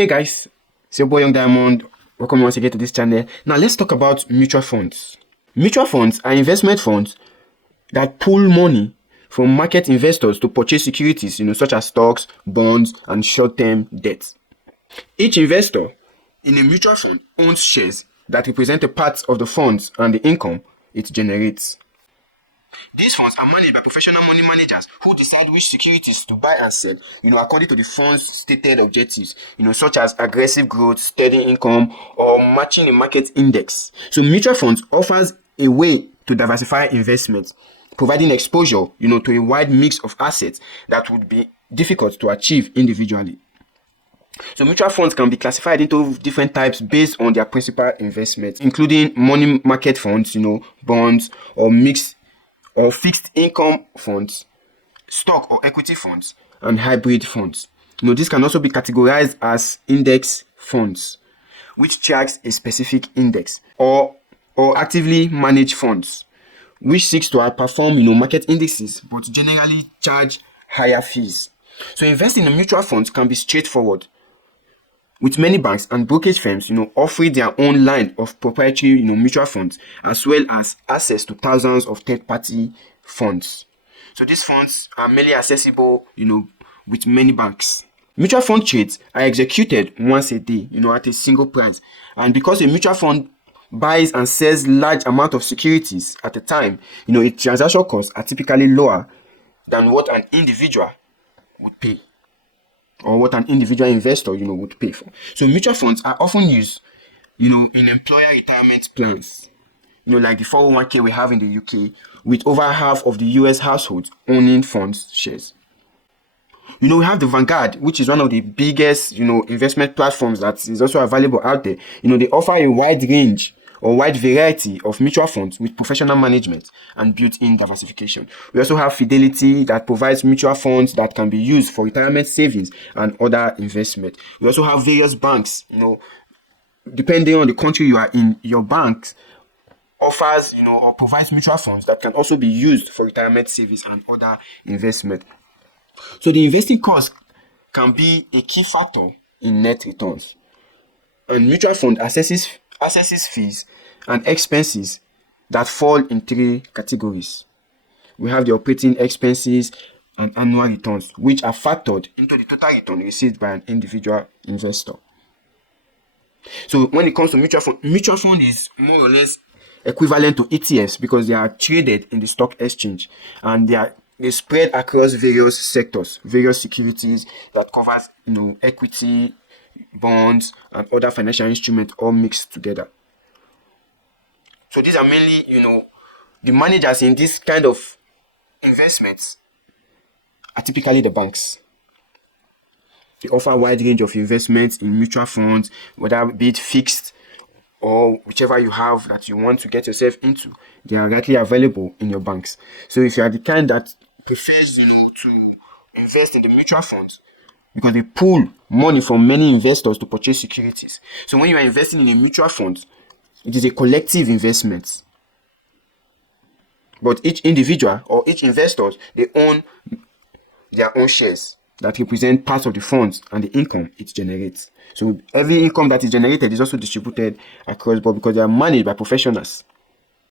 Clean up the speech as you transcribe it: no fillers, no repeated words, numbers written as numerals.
Hey guys, it's your boy Young Diamond. Welcome once again to this channel. Now let's talk about mutual funds. Mutual funds are investment funds that pool money from market investors to purchase securities, such as stocks, bonds, and short-term debt. Each investor in a mutual fund owns shares that represent a part of the funds and the income it generates. These funds are managed by professional money managers who decide which securities to buy and sell, according to the fund's stated objectives, such as aggressive growth, steady income, or matching a market index. So mutual funds offers a way to diversify investments, providing exposure, to a wide mix of assets that would be difficult to achieve individually. So mutual funds can be classified into different types based on their principal investments, including money market funds, bonds, or mixed or fixed income funds, stock or equity funds, and hybrid funds. This can also be categorized as index funds, which tracks a specific index, or actively managed funds, which seeks to outperform market indices but generally charge higher fees. So investing in mutual funds can be straightforward, with many banks and brokerage firms, offering their own line of proprietary, mutual funds, as well as access to thousands of third-party funds. So these funds are mainly accessible, with many banks. Mutual fund trades are executed once a day, at a single price. And because a mutual fund buys and sells large amount of securities at a time, its transaction costs are typically lower than what an individual would pay, or what an individual investor, would pay for. So mutual funds are often used, in employer retirement plans, like the 401k we have in the UK, with over half of the US households owning funds shares. We have the Vanguard, which is one of the biggest, investment platforms that is also available out there. They offer a wide range or wide variety of mutual funds with professional management and built-in diversification. We also have Fidelity that provides mutual funds that can be used for retirement savings and other investment. We also have various banks, depending on the country you are in, your bank offers, or provides mutual funds that can also be used for retirement savings and other investment. So the investing cost can be a key factor in net returns. And mutual fund assesses fees and expenses that fall in three categories. We have the operating expenses and annual returns, which are factored into the total return received by an individual investor. So when it comes to mutual fund is more or less equivalent to ETFs because they are traded in the stock exchange, and they spread across various sectors, various securities that covers, equity, bonds, and other financial instruments all mixed together. So these are mainly, the managers in this kind of investments are typically the banks. They offer a wide range of investments in mutual funds, whether be it fixed or whichever you have that you want to get yourself into. They are readily available in your banks. So if you are the kind that prefers, to invest in the mutual funds, because they pool money from many investors to purchase securities. So when you are investing in a mutual fund, it is a collective investment. But each individual or each investor, they own their own shares that represent parts of the funds and the income it generates. So every income that is generated is also distributed across board because they are managed by professionals.